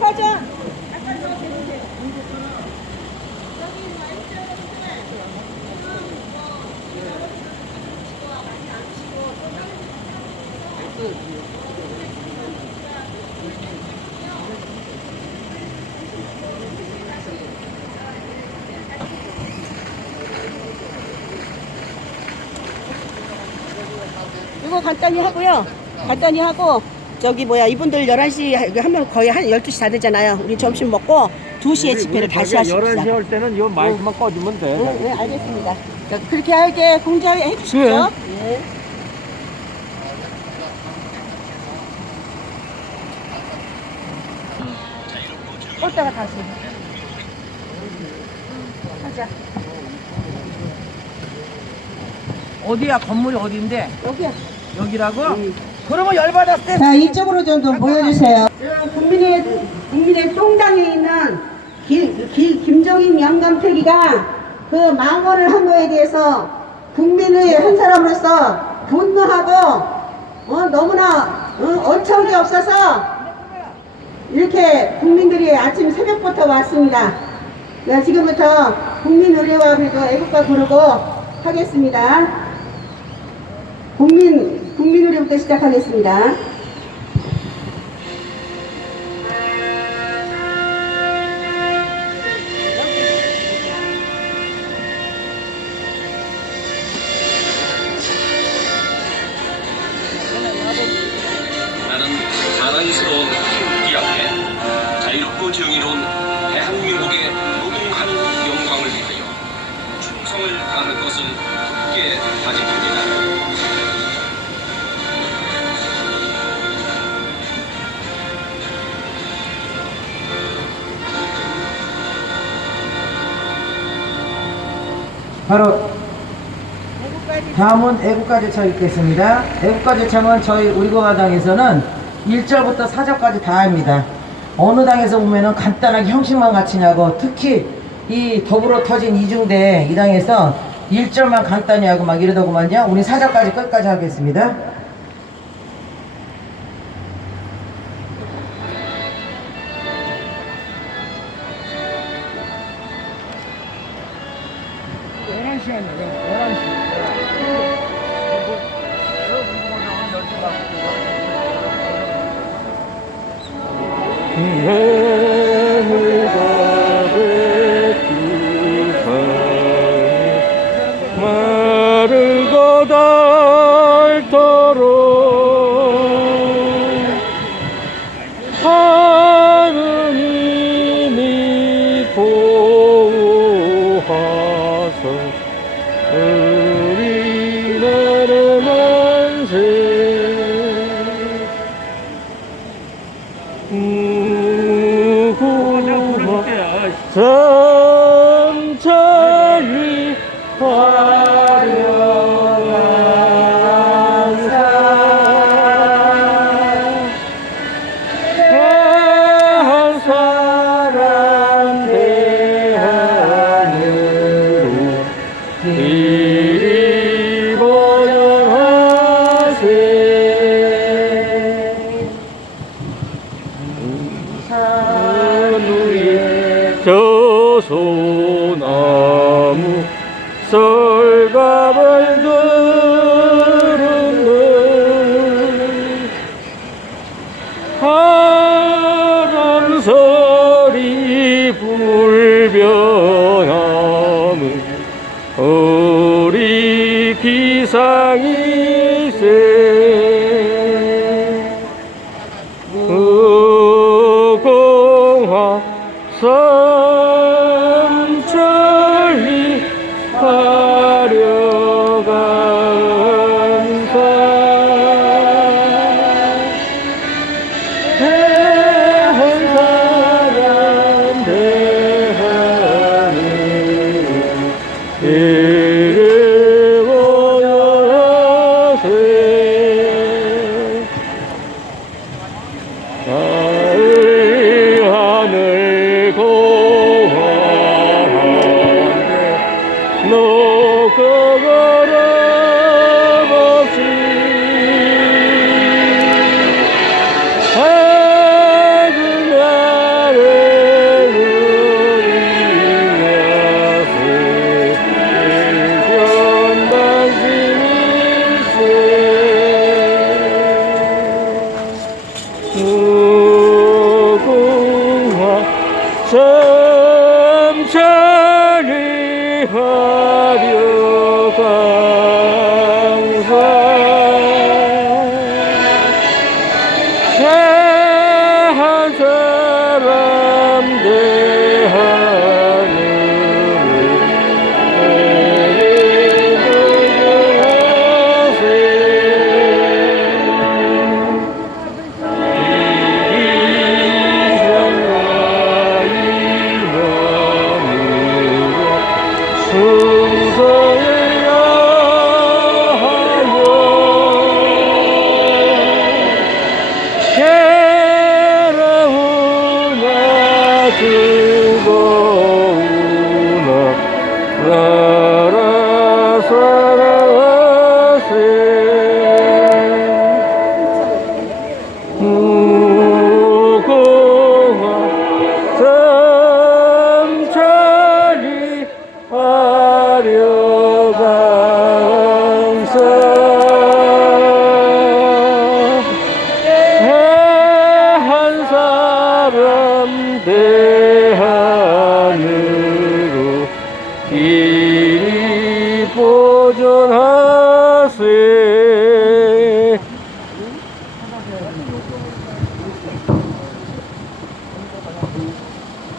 가자. 이거 간단히 하고요. 간단히 하고 저기 뭐야 이분들 11시 하면 거의 한 12시 다 되잖아요. 우리 점심 먹고 2시에 집회를 다시 하십시다. 11시 할 때는 이 마이크만 꺼주면 돼. 네, 네, 알겠습니다. 자, 그렇게 할게 공지해 주십시오. 네. 껐다가 다시. 하자. 어디야 건물이 어딘데 여기야. 여기라고? 그러면 열받았을 때 자, 이쪽으로 좀, 좀 보여주세요. 국민의, 국민의 똥당에 있는 기, 기, 김정인 영감태기가 그 망언을 한 거에 대해서 국민의 한 사람으로서 분노하고, 어, 너무나, 어, 어처구니 없어서 이렇게 국민들이 아침 새벽부터 왔습니다. 네, 지금부터 국민 의례와 그리고 애국가 부르고 하겠습니다. 국민, 국민 의례부터 시작하겠습니다. 다음은 애국가제차 읽겠습니다. 애국가제차는 저희 우리공화당에서는 1절부터 4절까지 다 합니다. 어느 당에서 보면은 간단하게 형식만 갖추냐고 특히 이 더불어 터진 이중대 이 당에서 1절만 간단히 하고 막 이러더구만요. 우리 4절까지 끝까지 하겠습니다. 기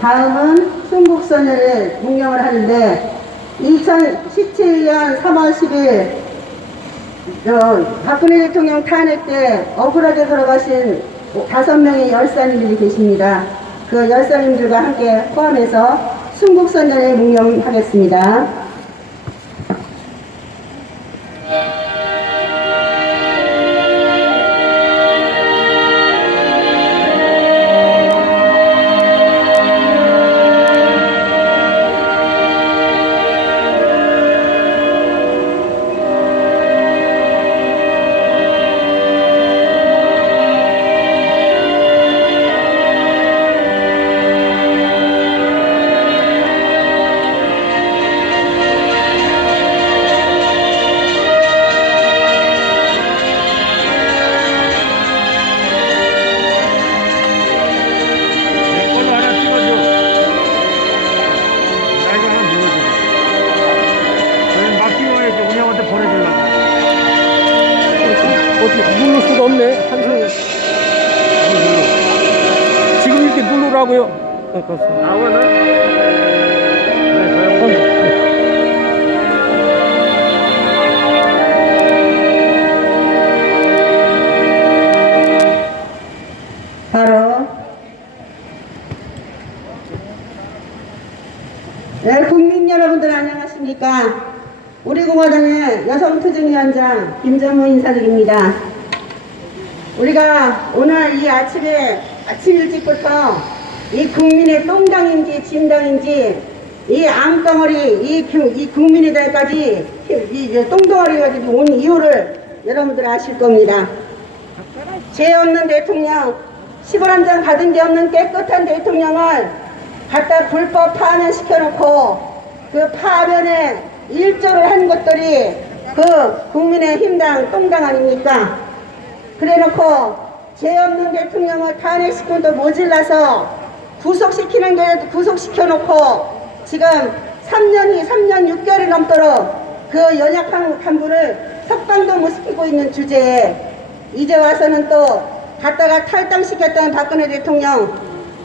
다음은 순국선열을 묵념을 하는데 2017년 3월 10일 어, 박근혜 대통령 탄핵 때 억울하게 돌아가신 다섯 명의 열사님들이 계십니다. 그 열사님들과 함께 포함해서 순국선열에 묵념하겠습니다. 없네 한 손에 지금 이렇게 누르라고요 나와나? 네, 바로 네, 국민 여러분들 안녕하십니까? 우리 공화당의 여성투쟁위원장 김정호 인사드립니다. 우리가 오늘 이 아침에 아침 일찍부터 이 국민의 똥당인지 진당인지 이 암덩어리 이, 구- 이 국민의 달까지 이 똥덩어리 가지고 온 이유를 여러분들 아실 겁니다. 죄 없는 대통령, 시골 한 장 받은 게 없는 깨끗한 대통령을 갖다 불법 파면 시켜놓고 그 파면에 일조를 한 것들이 그 국민의 힘당 똥당 아닙니까? 그래놓고 죄 없는 대통령을 탄핵시켜도 모질라서 구속시키는 게 구속시켜놓고 지금 3년이 3년 6개월이 넘도록 그 연약한 간부를 석방도 못 시키고 있는 주제에 이제 와서는 또 갖다가 탈당시켰던 박근혜 대통령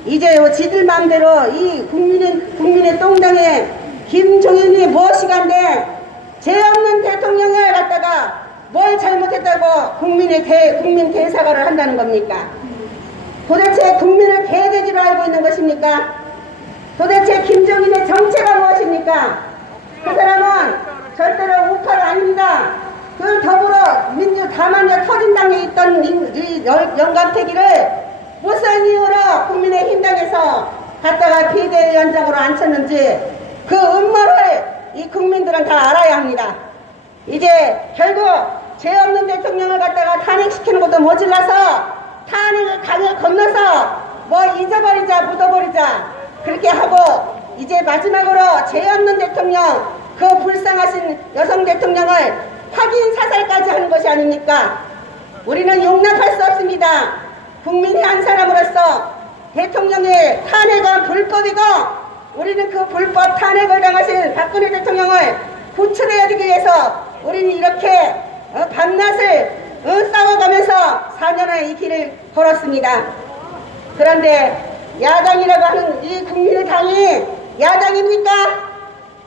이제 요 지들 마음대로 이 국민의 국민의 똥당에 김종인이 무엇이간데 죄 없는 대통령을 갖다가 뭘 잘못했다고 국민의 대 국민 대사과를 한다는 겁니까? 도대체 국민을 개돼지로 알고 있는 것입니까? 도대체 김정인의 정체가 무엇입니까? 그 사람은 절대로 우파가 아닙니다. 그 더불어 민주 다만여 터진당에 있던 영감태기를 무슨 이유로 국민의 힘당에서 갖다가 비대위원장으로 앉혔는지 그 음모를 이 국민들은 다 알아야 합니다. 이제 결국 죄 없는 대통령을 갖다가 탄핵시키는 것도 모질라서 탄핵을 강을 건너서 뭐 잊어버리자 묻어버리자 그렇게 하고 이제 마지막으로 죄 없는 대통령 그 불쌍하신 여성 대통령을 확인 사살까지 하는 것이 아닙니까? 우리는 용납할 수 없습니다. 국민의 한 사람으로서 대통령의 탄핵은 불법이고 우리는 그 불법 탄핵을 당하신 박근혜 대통령을 구출해야 되기 위해서 우리는 이렇게 어, 밤낮을 어, 싸워가면서 4년의 이 길을 걸었습니다. 그런데 야당이라고 하는 이 국민의 당이 야당입니까?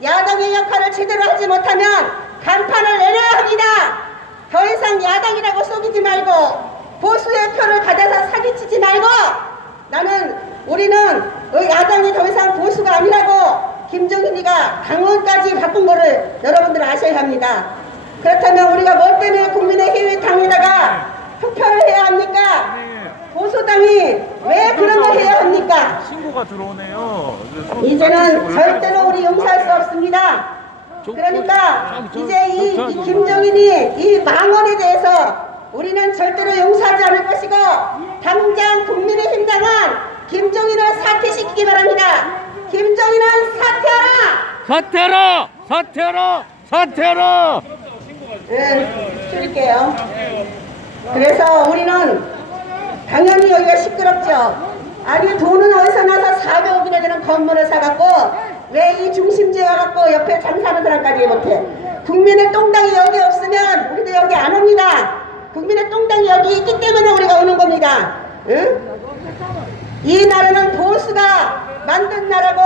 야당의 역할을 제대로 하지 못하면 간판을 내려야 합니다. 더 이상 야당이라고 속이지 말고 보수의 표를 가져서 사기치지 말고 나는 우리는 어, 야당이 더 이상 보수가 아니라고 김정은이가 당원까지 바꾼 거를 여러분들 아셔야 합니다. 그렇다면 우리가 뭐 때문에 국민의힘 당에다가 투표를 해야 합니까? 보수당이 왜 그런 걸 해야 합니까? 신고가 들어오네요 이제는 절대로 우리 용서할 수 없습니다. 그러니까 이제 이, 이 김정인이 이 망언에 대해서 우리는 절대로 용서하지 않을 것이고 당장 국민의힘 당은 김정인을 사퇴시키기 바랍니다. 김정인은 사퇴하라! 사퇴하라 사퇴하라 사퇴하라 네, 줄일게요. 그래서 우리는 당연히 여기가 시끄럽죠. 아니 돈은 어디서 나서 400억이나 되는 건물을 사갖고 왜 이 중심지에 와갖고 옆에 장사하는 사람까지 못해 국민의 똥당이 여기 없으면 우리도 여기 안 옵니다 국민의 똥당이 여기 있기 때문에 우리가 오는 겁니다 응? 이 나라는 보수가 만든 나라고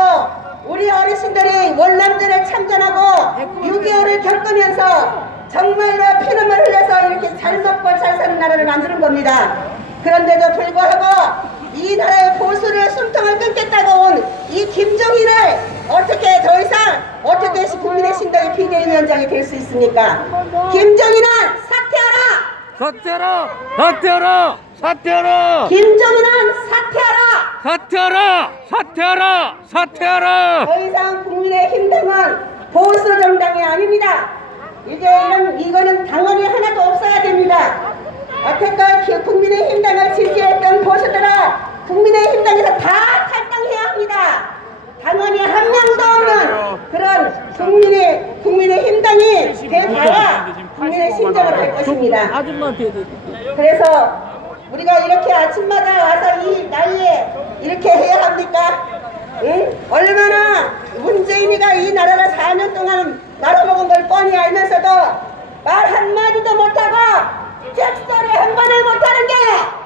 우리 어르신들이 월남전에 참전하고 6.25를 겪으면서 정말로 피눈물 흘려서 이렇게 잘 먹고 잘 사는 나라를 만드는 겁니다. 그런데도 불구하고 이 나라의 보수를 숨통을 끊겠다고 온 이 김정일을 어떻게 더 이상 어떻게 국민의 신당의 비대위원장이 될 수 있습니까? 김정일은 사퇴하라! 사퇴하라! 사퇴하라! 사퇴하라! 김정일은 사퇴하라! 사퇴하라! 사퇴하라! 사퇴하라! 더 이상 국민의 힘 당은 보수 정당이 아닙니다. 이제 이런 이거는 당원이 하나도 없어야 됩니다. 여태껏 기- 국민의힘 당을 지지했던 보수들은 국민의힘 당에서 다 탈당해야 합니다. 당원이 한 명도 없는 그런 국민의 국민의힘 당이 돼봐야 국민의 심정을 알 것입니다. 그래서 우리가 이렇게 아침마다 와서 이 나이에 이렇게 해야 합니까? 응? 얼마나 문재인이가 이 나라를 4년 동안 말아먹은 걸 뻔히 알면서도 말 한마디도 못하고 잭소리 한 번을 못하는 게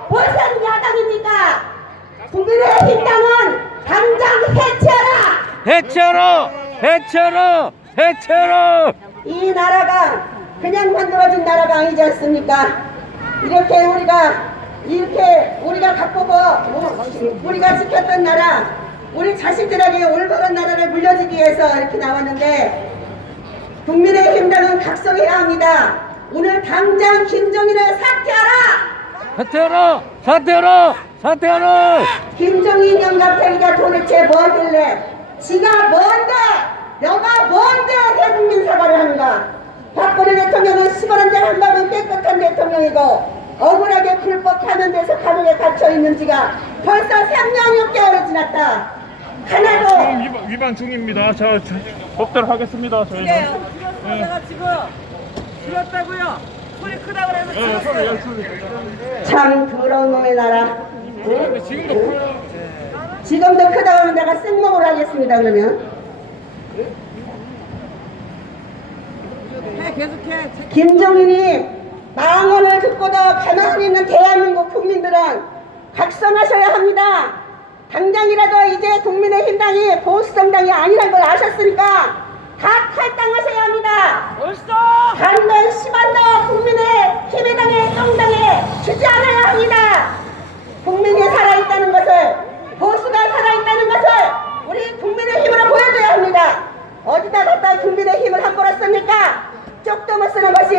무슨 야당입니까? 국민의힘 당은 당장 해체하라! 해체하라! 해체하라! 해체하라! 이 나라가 그냥 만들어진 나라가 아니지 않습니까? 이렇게 우리가 이렇게 우리가 갖고 뭐 우리가 지켰던 나라 우리 자식들에게 올바른 나라를 물려주기 위해서 이렇게 나왔는데 국민의힘당은 각성해야 합니다. 오늘 당장 김정일을 사퇴하라! 사퇴하라! 사퇴하라! 사퇴하라! 김정인 영감탱이가 도대체 뭐길래 지가 뭔데 너가 뭔데 대국민 사과를 하는가 박근혜 대통령은 10원 장한 방은 깨끗한 대통령이고 억울하게 불법 파면돼서 감옥에 갇혀 있는 지가 벌써 3년 6개월이 지났다 하나도 위반, 위반 중입니다. 저, 저 법대로 하겠습니다. 저희는. 내가 지금 들었다고요. 소리 크다 그래서 네, 소리 열심히. 참 더러운 놈의 나라 응? 지금도 응? 지금도 크다 그러면 내가 쓱먹으로 하겠습니다 그러면 해 계속해. 김정인이 망언을 듣고도 가만히 있는 대한민국 국민들은 각성하셔야 합니다. 당장이라도 이제 국민의힘 당이 보수정당이 아니란 걸 아셨으니까 다 탈당하셔야 합니다. 벌써 단돈 10원도 국민의 힘의 당에 똥당에 주지 않아야 합니다. 국민이 살아있다는 것을 보수가 살아있다는 것을 우리 국민의 힘으로 보여줘야 합니다. 어디다 갖다 국민의 힘을 함부로 씁니까? 쪽도 못 쓰는 것이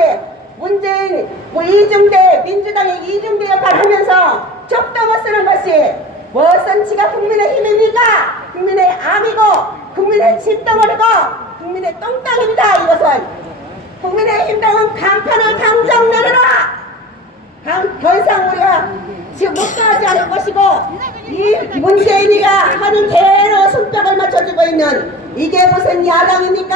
문재인 뭐 이중대 민주당의 이중대 역할을 하면서 쪽도 못 쓰는 것이 무슨 지가 국민의 힘입니까? 국민의 암이고 국민의 집덩어리고 국민의 똥땅입니다 이것은 국민의힘 당은 간판을 당장 내려라 당- 더 이상 우리가 지금 묵과하지 않을 것이고 이 문재인이가 하는 대로 손뼉을 있는 이게 무슨 야당입니까?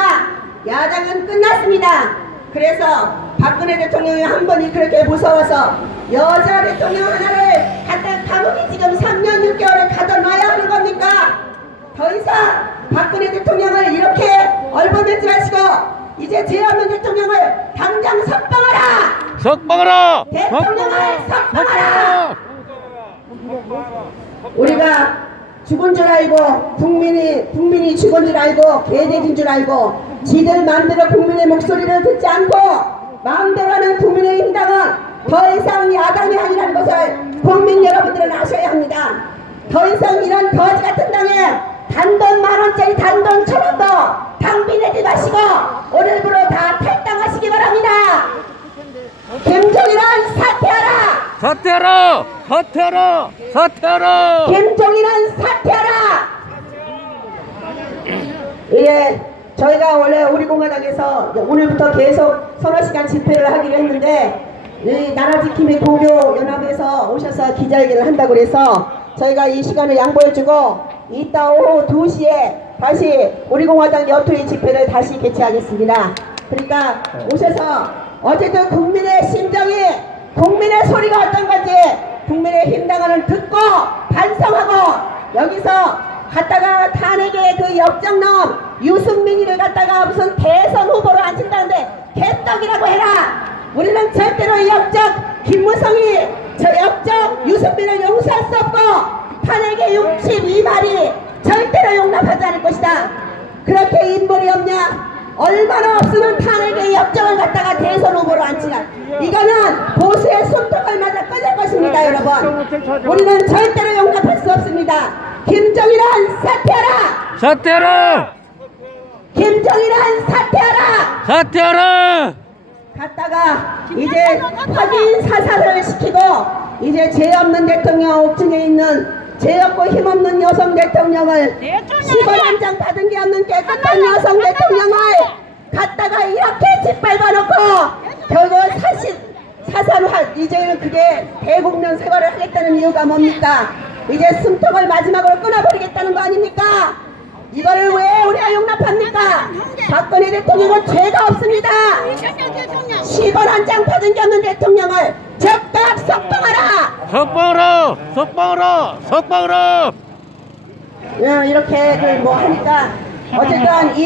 야당은 끝났습니다. 그래서 박근혜 대통령이 한 번이 그렇게 무서워서 여자 대통령 하나를 갖다 감옥에 지금 3년 6개월을 가둬놔야 하는 겁니까? 더 이상 박근혜 대통령을 이렇게 얼버매지 마시고 이제 죄 없는 대통령을 당장 석방하라! 석방하라! 대통령을 석방하라! 우리가 죽은 줄 알고 국민이 국민이 죽은 줄 알고 개돼진 줄 알고 지들 마음대로 국민의 목소리를 듣지 않고 마음대로 하는 국민의 힘당은 더 이상 야당이 아니라는 것을 국민 여러분들은 아셔야 합니다. 더 이상 이런 거지 같은 당에 단돈 만 원짜리 단돈 천 원도 당비 내지 마시고 오늘부로 다 탈당하시기 바랍니다. 김정일은 사퇴하라. 사퇴하라! 사퇴하라! 사퇴하라! 김종인은 사퇴하라! 예, 저희가 원래 우리 공화당에서 오늘부터 계속 서너 시간 집회를 하기로 했는데 이 나라지킴이 고교 연합에서 오셔서 기자회견을 한다고 그래서 저희가 이 시간을 양보해주고 이따 오후 2시에 다시 우리 공화당 여투의 집회를 다시 개최하겠습니다. 그러니까 오셔서 어쨌든 국민의 심정이 국민의 소리가 어떤 건지 국민의 힘당을 듣고 반성하고 여기서 갖다가 탄핵의 그 역정놈 유승민이를 갖다가 무슨 대선 후보로 앉힌다는데 개떡이라고 해라. 우리는 절대로 이 역적 김무성이 저 역적 유승민을 용서할 수 없고 탄핵의 62말이 절대로 용납하지 않을 것이다. 그렇게 인물이 없냐? 얼마나 없으면 탄핵의 역정을 갖다가 대선 후보로 앉히나. 이거는 보수의 손톱을 맞아 꺼낼 것입니다, 여러분. 우리는 절대로 용납할 수 없습니다. 김정일은 사퇴하라! 사퇴하라! 김정일은 사퇴하라! 사퇴하라! 갔다가 이제 확인 사살을 시키고 이제 죄 없는 대통령 옥중에 있는 죄 없고 힘없는 여성 대통령을 10원 한장 받은 게 없는 깨끗한 여성 대통령을 갖다가 이렇게 짓밟아 놓고 결국 사실 사살할 이제는 그게 대국면 세월을 하겠다는 이유가 뭡니까? 이제 숨통을 마지막으로 끊어버리겠다는 거 아닙니까? 이거를 왜 우리가 용납합니까? 박근혜 대통령은 죄가 없습니다. 10원 한장 받은 게 없는 대통령을 즉각 석방하라! 석방으로! 석방으로! 석방으로! 어, 이렇게 그 뭐 하니까 어쨌든 이